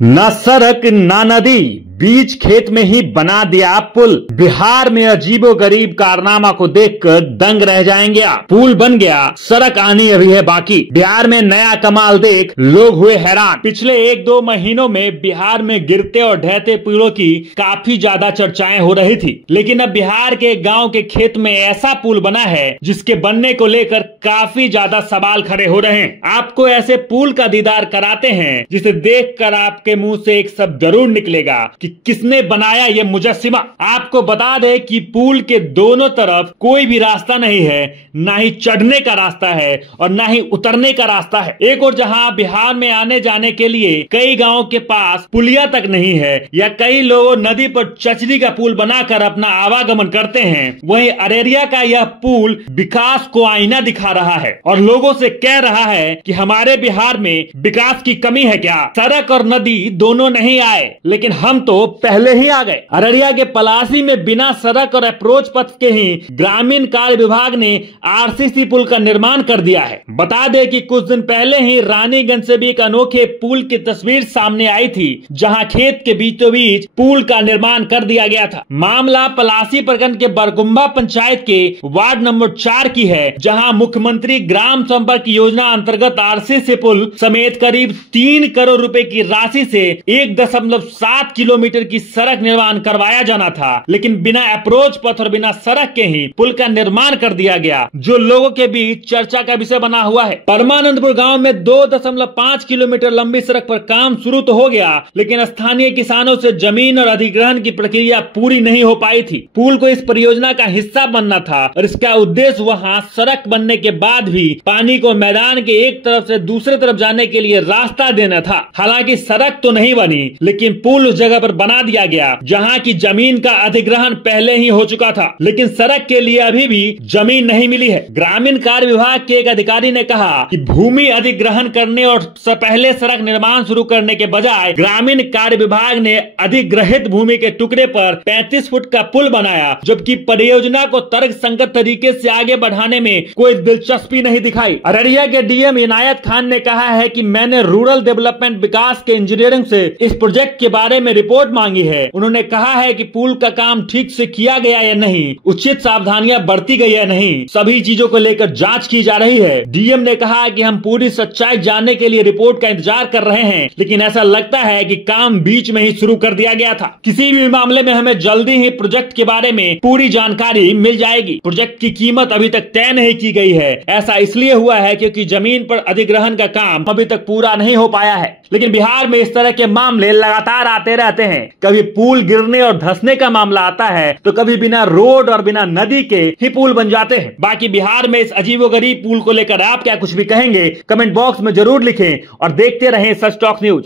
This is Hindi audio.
न सड़क ना नदी, बीच खेत में ही बना दिया पुल। बिहार में अजीबोगरीब कारनामा को देखकर दंग रह जाएंगे आप। पुल बन गया, सड़क आनी अभी है बाकी। बिहार में नया कमाल देख लोग हुए हैरान। पिछले 1-2 महीनों में बिहार में गिरते और ढहते पुलों की काफी ज्यादा चर्चाएं हो रही थी, लेकिन अब बिहार के गांव के खेत में ऐसा पुल बना है जिसके बनने को लेकर काफी ज्यादा सवाल खड़े हो रहे हैं। आपको ऐसे पुल का दीदार कराते हैं जिसे देखकर आपके मुंह से एक शब्द जरूर निकलेगा कि किसने बनाया ये मुजस्सिमा। आपको बता दें कि पुल के दोनों तरफ कोई भी रास्ता नहीं है, ना ही चढ़ने का रास्ता है और ना ही उतरने का रास्ता है। एक और जहां बिहार में आने जाने के लिए कई गांवों के पास पुलिया तक नहीं है या कई लोग नदी पर चचरी का पुल बनाकर अपना आवागमन करते हैं, वहीं अरेरिया का यह पुल विकास को आईना दिखा रहा है और लोगों से कह रहा है कि हमारे बिहार में विकास की कमी है क्या। सड़क और नदी दोनों नहीं आए, लेकिन हम तो पहले ही आ गए। अररिया के पलासी में बिना सड़क और अप्रोच पथ के ही ग्रामीण कार्य विभाग ने आरसीसी पुल का निर्माण कर दिया है। बता दें कि कुछ दिन पहले ही रानीगंज से भी एक अनोखे पुल की तस्वीर सामने आई थी, जहां खेत के बीचों बीच पुल का निर्माण कर दिया गया था। मामला पलासी प्रखंड के बरगुम्बा पंचायत के वार्ड नंबर 4 की है, जहां मुख्यमंत्री ग्राम संपर्क योजना अंतर्गत आरसीसी पुल समेत करीब 3 करोड़ रुपए की राशि से 1.7 किलोमीटर की सड़क निर्माण करवाया जाना था, लेकिन बिना अप्रोच पथ और बिना सड़क के ही पुल का निर्माण कर दिया गया, जो लोगों के बीच चर्चा का विषय बना हुआ है। परमानंदपुर गांव में 2.5 किलोमीटर लंबी सड़क पर काम शुरू तो हो गया, लेकिन स्थानीय किसानों से जमीन और अधिग्रहण की प्रक्रिया पूरी नहीं हो पाई थी। पुल को इस परियोजना का हिस्सा बनना था और इसका उद्देश्य वहां सड़क बनने के बाद भी पानी को मैदान के एक तरफ से दूसरे तरफ जाने के लिए रास्ता देना था। हालांकि सड़क तो नहीं बनी, लेकिन पुल उस जगह पर बना दिया गया जहां की जमीन का अधिग्रहण पहले ही हो चुका था, लेकिन सड़क के लिए अभी भी जमीन नहीं मिली है। ग्रामीण कार्य विभाग के एक अधिकारी ने कहा कि भूमि अधिग्रहण करने और पहले सड़क निर्माण शुरू करने के बजाय ग्रामीण कार्य विभाग ने अधिग्रहित भूमि के टुकड़े पर 35 फुट का पुल बनाया, जबकि परियोजना को तर्कसंगत तरीके से आगे बढ़ाने में कोई दिलचस्पी नहीं दिखाई। अररिया के डीएम इनायत खान ने कहा है कि मैंने रूरल डेवलपमेंट विकास के इंजीनियरिंग से इस प्रोजेक्ट के बारे में रिपोर्ट मांगी है। उन्होंने कहा है कि पुल का काम ठीक से किया गया या नहीं, उचित सावधानियां बरती गई या नहीं, सभी चीजों को लेकर जांच की जा रही है। डीएम ने कहा कि हम पूरी सच्चाई जानने के लिए रिपोर्ट का इंतजार कर रहे हैं, लेकिन ऐसा लगता है कि काम बीच में ही शुरू कर दिया गया था। किसी भी मामले में हमें जल्दी ही प्रोजेक्ट के बारे में पूरी जानकारी मिल जाएगी। प्रोजेक्ट की कीमत अभी तक तय नहीं की गई है। ऐसा इसलिए हुआ है क्योंकि जमीन पर अधिग्रहण का काम अभी तक पूरा नहीं हो पाया है। लेकिन बिहार में इस तरह के मामले लगातार आते रहते हैं। कभी पुल गिरने और धंसने का मामला आता है, तो कभी बिना रोड और बिना नदी के ही पुल बन जाते हैं। बाकी बिहार में इस अजीबोगरीब पुल को लेकर आप क्या कुछ भी कहेंगे, कमेंट बॉक्स में जरूर लिखें और देखते रहें सच टॉक न्यूज।